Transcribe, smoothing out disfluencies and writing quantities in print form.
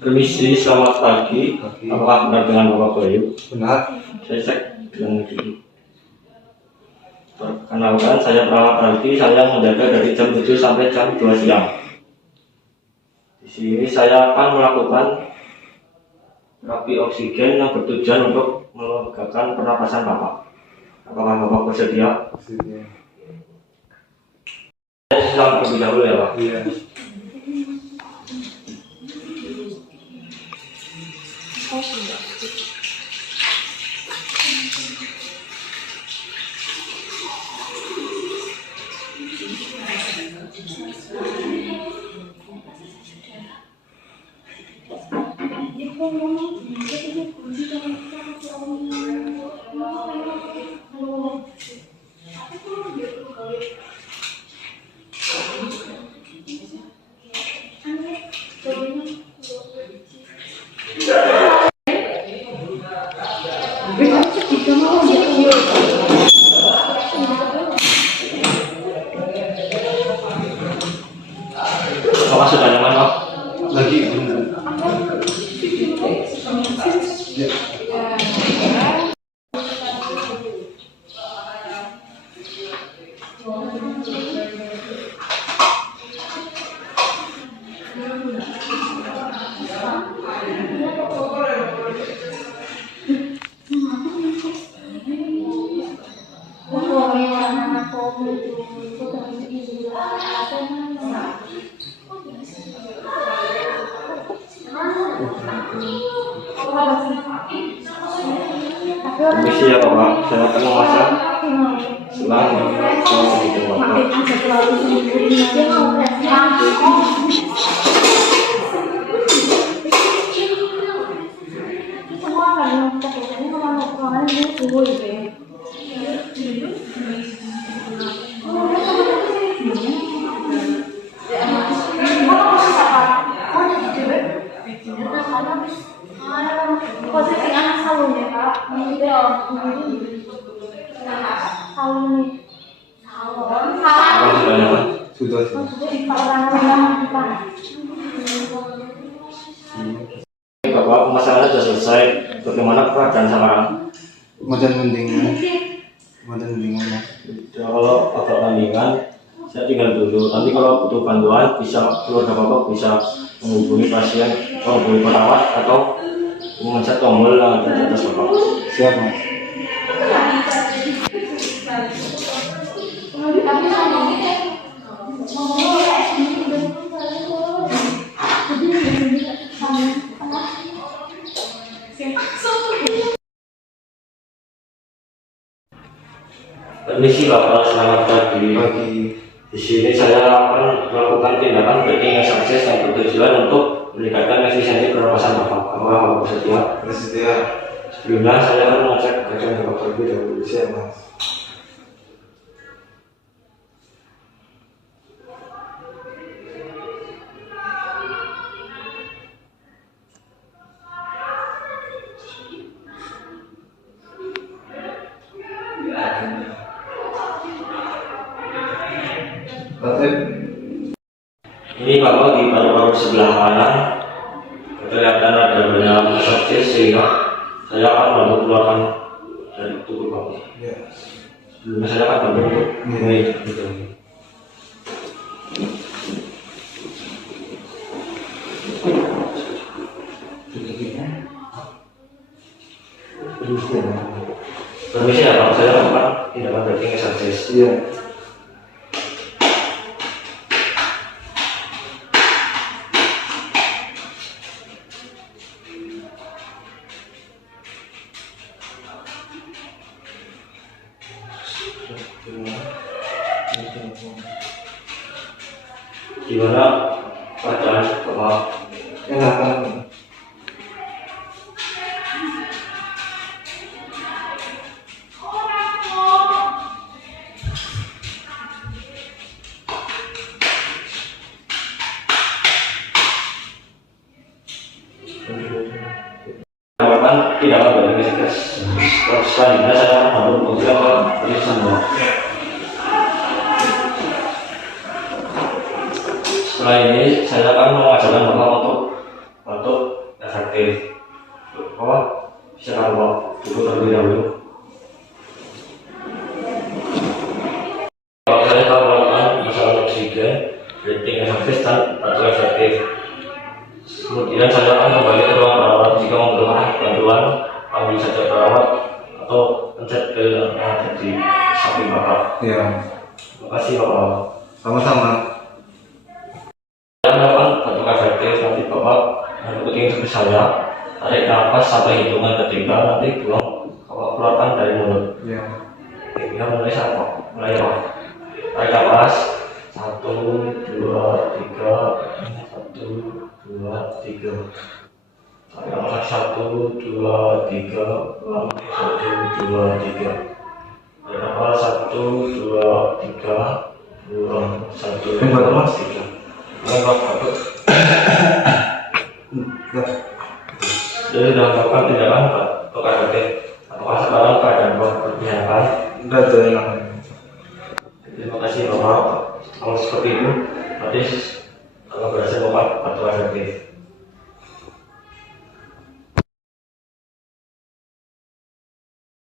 Permisi, selamat pagi. Apakah benar dengan Bapak Bayu? Benar. Saya cek dengan dulu. Perkenalkan, saya perawat Raldi. Saya menjaga dari jam 7 sampai jam 2 siang. Di sini saya akan melakukan terapi oksigen yang bertujuan untuk melegakan pernapasan Bapak. Apakah Bapak bersedia? Bersedia. Saya silakan terlebih dahulu ya Pak. Iya. Bapak sudah nyaman Pak? Lagi benar. Ya. Permisi ya Bapak, saya akan memasak selang itu Bapak. Posisi anak salon ya Kak, salon Bapak sudah nyaman? Sudah. Bapak, pemasangannya sudah selesai. Bagaimana keadaan sekarang? Kemudian mendingan. Kemudian mendingan. Ya, kalau agak mendingan, saya tinggal dulu. Nanti kalau butuh bantuan, bisa keluarga Bapak bisa menghubungi pasien, menghubungi perawat atau memencet tombol yang ada di atas Bapak. Siap, Mas. Permisi Bapak, selamat pagi. Pagi. Di sini saya akan melakukan tindakan breathing exercise yang bertujuan untuk meningkatkan efisiensi pernapasan Bapak. Apakah Bapak bersedia? Bersedia. Sebelumnya saya akan mengecek keadaan Bapak terlebih dahulu. Siap, Mas. Latif. Ini Bapak di paru-paru sebelah kanan kelihatan ada banyak absces sehingga saya akan bantu keluarkan dari tubuh Bapak. Ya. Sebelumnya saya akan bantu untuk mulai gitu. Permisi ya Pak, saya lakukan tindakan breathing exercise. Iya. Gimana keadaan Bapak? Enakan. Harapan tidak ada dari selanjutnya saya akan memberikan ke tulisan Bapak. Setelah ini saya akan mengajarkan Bapak untuk breathing exercise dan batuk efektif. Kemudian saya akan kembali ke ruang perawat. Jika membutuhkan bantuan, panggil saja perawat atau pencet bel yang ada di samping Bapak. Iya. Terima kasih Bapak. Sama-sama. Saya melakukan batuk efektif, nanti Bapak ikuti instruksi saya. Tarik nafas sampai hitungan ketiga, nanti buang, keluarkan dari mulut. Iya. Kita mulai sama, mulai Pak. Tarik nafas, 1, 2, 3, 1, 2, 3. Tarik nafas 1, 2, 3, 1, 2, 3. Tarik nafas 1, 2, 3, 2, 1, 2, 3. Mulai Pak, batuk. Jadi sudah melakukan tindakan batuk efektif. Apakah sekarang keadaan Bapak menyenangkan? Udah tuh enak. Terima kasih Bapak. Kalau seperti itu, berarti kalau berhasil Bapak batuk efektif.